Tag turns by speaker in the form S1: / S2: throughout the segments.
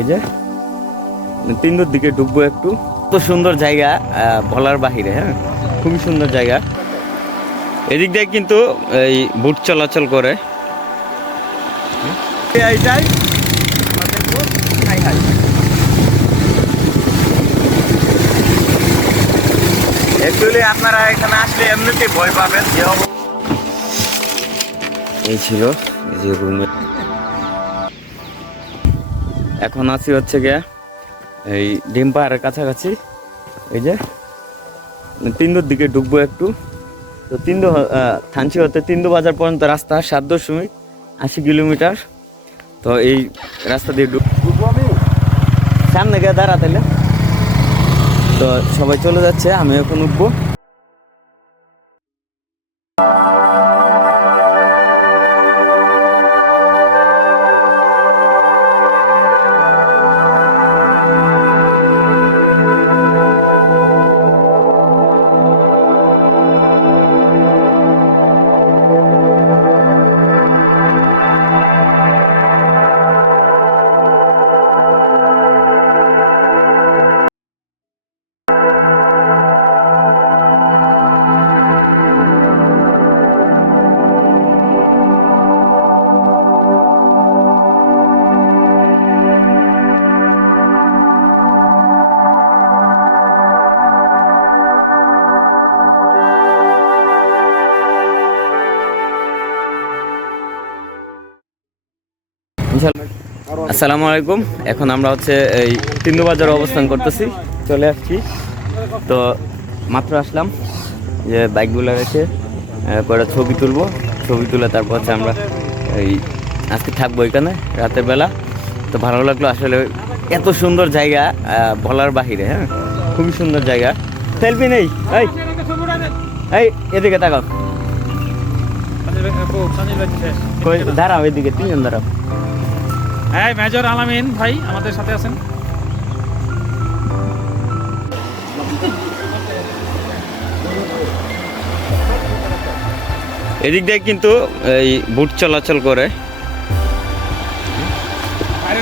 S1: এই যে তিনদুর দিকে ঢুকবো একটু। তো সুন্দর জায়গা বলার বাহিরে হ্যাঁ? খুবই সুন্দর জায়গা। এদিক দিয়ে কিন্তু এই বুট চলাচল করে। এইটাই অ্যাকচুয়ালি আপনারা এখানে আসলে এমনিতেই ভয় পাবেন। এই ছিল যে রুমে এখন আছি হচ্ছে গিয়া এই ডিম পাহাড়ের কাছাকাছি। এই যে তিন্দুর দিকে ঢুকবো একটু। তো তিন্দু থানচি হতে তিন্দু বাজার পর্যন্ত রাস্তা সাত দশমিক আশি কিলোমিটার। তো এই রাস্তা দিয়ে ঢুকবো আমি। সামনে গিয়ে দাঁড়া তাইলে তো সবাই চলে যাচ্ছে আমি এখন উঠবো। আসসালামু আলাইকুম। এখন আমরা হচ্ছে এই তিন্দু বাজারে অবস্থান করতেছি। চলে আসছি। তো মাত্র আসলাম যে বাইকগুলো রেখে কয়েকটা ছবি তুলবো। ছবি তুলে তারপর হচ্ছে আমরা এই আজকে থাকব এখানে রাতের বেলা। তো ভালো লাগল আসলে এত সুন্দর জায়গা বলার বাহিরে হ্যাঁ? খুবই সুন্দর জায়গা। সেলফি নেই। এই এই এদিকে তাকাও। দাঁড়াও এদিকে তিনজন দাঁড়াও।
S2: হ্যাঁ মেজর আলামিন ভাই আমাদের সাথে আছেন
S1: এদিক দিয়ে কিন্তু এই বুট চলাচল করে মানে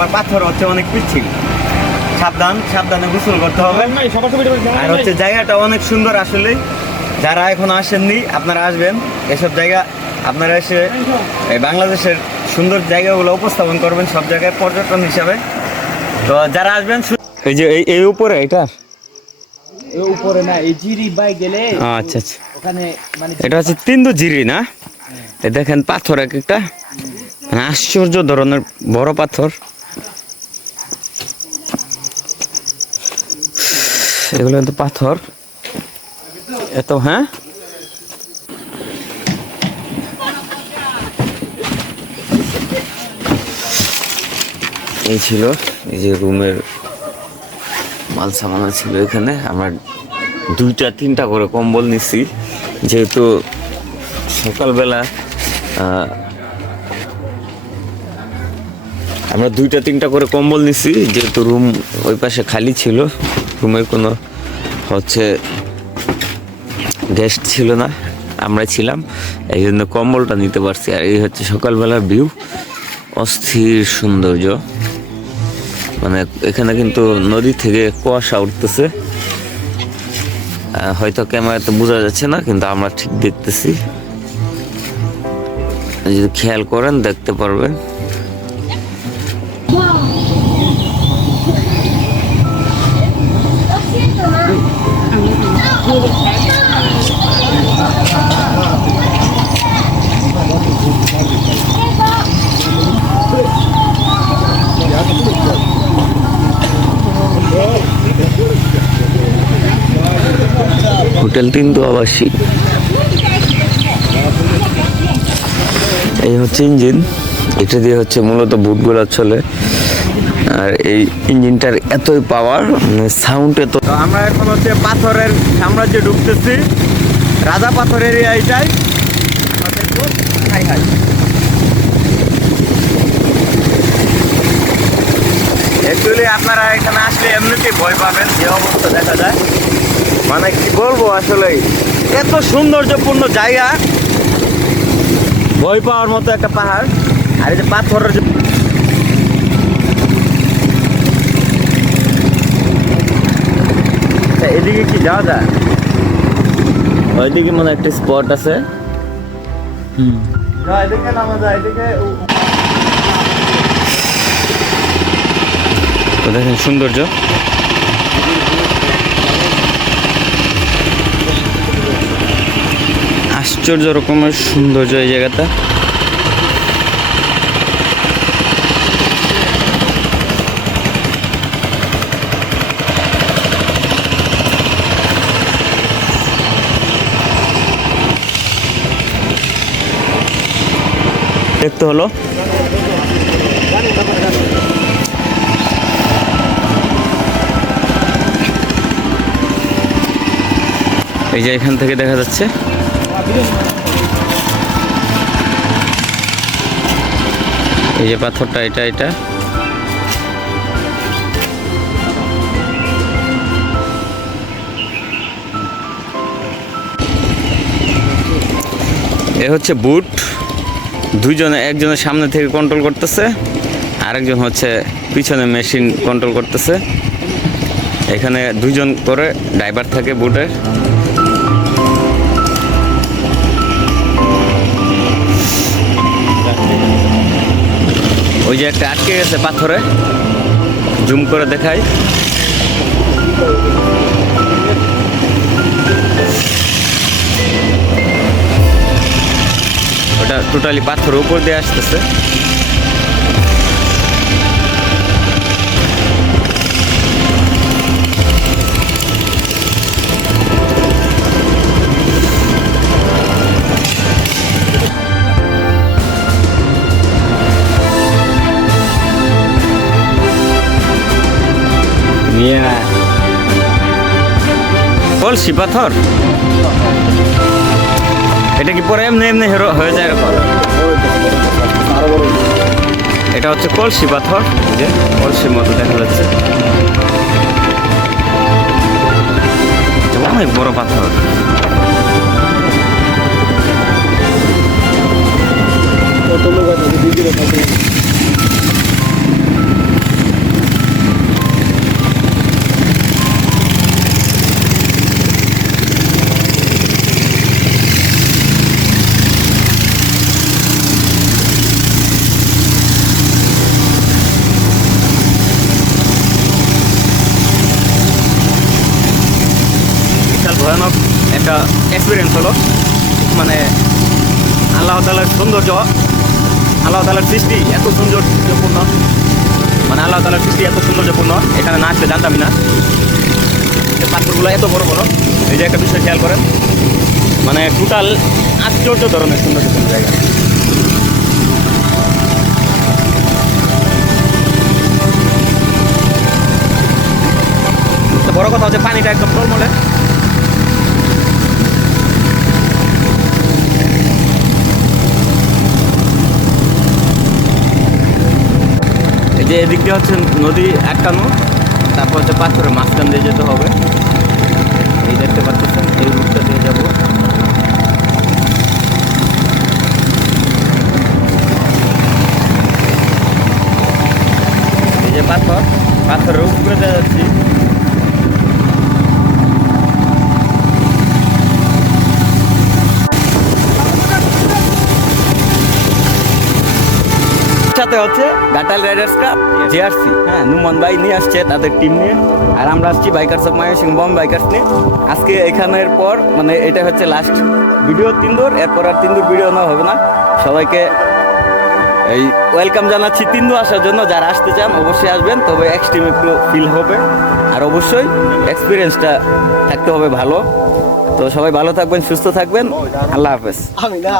S1: আবার পাথর হচ্ছে অনেক পিচ্ছিল। সাবধান সাবধানে গোসল করতে হবে। আর হচ্ছে জায়গাটা অনেক সুন্দর আসলে। যারা এখন আসেননি আপনারা আসবেন। এসব জায়গা আপনারা এসে এই বাংলাদেশের সুন্দর জায়গাগুলো উপস্থাপন করবেন সব জায়গায় পর্যটন হিসাবে। তো যারা আসবেন এই যে এই এই উপরে এটা?
S3: উপরে না এই জিরি বাই গেলে
S1: আচ্ছা আচ্ছা।
S3: ওখানে মানে
S1: এটা হচ্ছে তিন্দু জিরি না? এই দেখেন পাথর এক একটা। মানে আশ্চর্য ধরনের বড় পাথর। এগুলো কিন্তু পাথর। এত হ্যাঁ? এই ছিল, এই যে রুমের মাল সামানা ছিল এখানে। আমার দুইটা, তিনটা করে কম্বল নিছি। যেহেতু সকালবেলা আমরা দুইটা, তিনটা করে কম্বল নিছি, যেহেতু রুম ওই পাশে খালি ছিল। রুমের কোনো হচ্ছে গেস্ট ছিল না। আমরা ছিলাম, এই জন্য কম্বলটা নিতে পারছি। আর এই হচ্ছে সকালবেলার ভিউ অস্থির সৌন্দর্য। মানে এখানে কিন্তু নদী থেকে কুয়াশা উঠতেছে। হয়তো ক্যামেরাতে বোঝা যাচ্ছে না, কিন্তু আমরা ঠিক দেখতেছি। যদি খেয়াল করেন, দেখতে পারবেন। হোটেল তিনটু আবাসিক এই হচ্ছে ইঞ্জিন। এটা দিয়ে হচ্ছে মূলত বুটগুলো চলে। আর এই ইঞ্জিনটার এতই পাওয়ার মানে সাউন্ড এত আমরা এখন হচ্ছে পাথরের সাম্রাজ্যে ঢুকতেছি। রাজা পাথরের এইটাই অ্যাকচুয়ালি আপনারা এখানে আসলে এমনিতেই ভয় পাবেন। যে অবস্থা দেখা যায়। মানে কি বলব আসলে? এত সৌন্দর্যপূর্ণ জায়গা। ভয় পাওয়ার মতো একটা পাহাড়। আর এই যে পাথরের এদিকে কি যাওয়া যায়? ওইদিকে মনে একটা স্পট আছে। এদিকে নামা যায় এদিকে দেখেন সৌন্দর্য। আশ্চর্য রকমের সৌন্দর্য এই জায়গাটা। দেখতে হলো। এই যে এখান থেকে দেখা যাচ্ছে। এই যে পাথরটা, এটা এটা। এ হচ্ছে বুট। দুইজনে, একজনের সামনে থেকে কন্ট্রোল করতেছে, আরেকজন হচ্ছে পিছনে মেশিন কন্ট্রোল করতেছে। এখানে দুইজন করে ড্রাইভার থাকে বুটের। ওই যে একটা আটকে গেছে পাথরে। জুম করে দেখাই। ওটা টোটালি পাথর উপর দিয়ে আসতেছে। কলসি পাথর এটা কি পরে এমনি এমনি হয়ে যায় এরকম? এটা হচ্ছে কলসি পাথর যে কলসির মতো দেখা যাচ্ছে। অনেক বড় পাথর।
S3: কত লোক আছে
S1: একটা এক্সপিরিয়েন্স হলো। মানে আল্লাহ তালার সৌন্দর্য, আল্লাহ তালার সৃষ্টি এত সৌন্দর্যপূর্ণ। মানে আল্লাহ তালার সৃষ্টি এত সৌন্দর্যপূর্ণ, এখানে না আসলে জানতাম না। পাথরগুলো এত বড় বড়। এই যে একটা বিষয় খেয়াল করেন মানে টোটাল আশ্চর্য ধরনের সৌন্দর্যপূর্ণ জায়গা। বড় কথা হচ্ছে পানিটা একদম টলমলে। যে এদিক দিয়ে হচ্ছে নদী আটকানো তারপর হচ্ছে পাথরের মাঝখান দিয়ে যেতে হবে। এই দেখতে পাচ্ছেন, এই রুটটা দিয়ে যাব। এই যে পাথর, পাথরের উপরে যাচ্ছি। সাথে হচ্ছে ঘাটাল রাইডার্স ক্লাব জিআরসি হ্যাঁ নুমান ভাই নিয়ে আসছে তাদের টিম নিয়ে। আর আমরা আসছি বাইকার্স অফ সিং বম বাইকার্স নিয়ে। আজকে এখানের পর মানে এটা হচ্ছে লাস্ট ভিডিও তিন দূর এরপর আর তিন দূর ভিডিও নেওয়া হবে না। সবাইকে এই ওয়েলকাম জানাচ্ছি তিন্দু আসার জন্য। যারা আসতে চান, অবশ্যই আসবেন। তবে এক্সট্রিম একটু ফিল হবে। আর অবশ্যই এক্সপিরিয়েন্সটা থাকতে হবে ভালো। তো সবাই ভালো থাকবেন, সুস্থ থাকবেন। আল্লাহ হাফেজ।
S3: না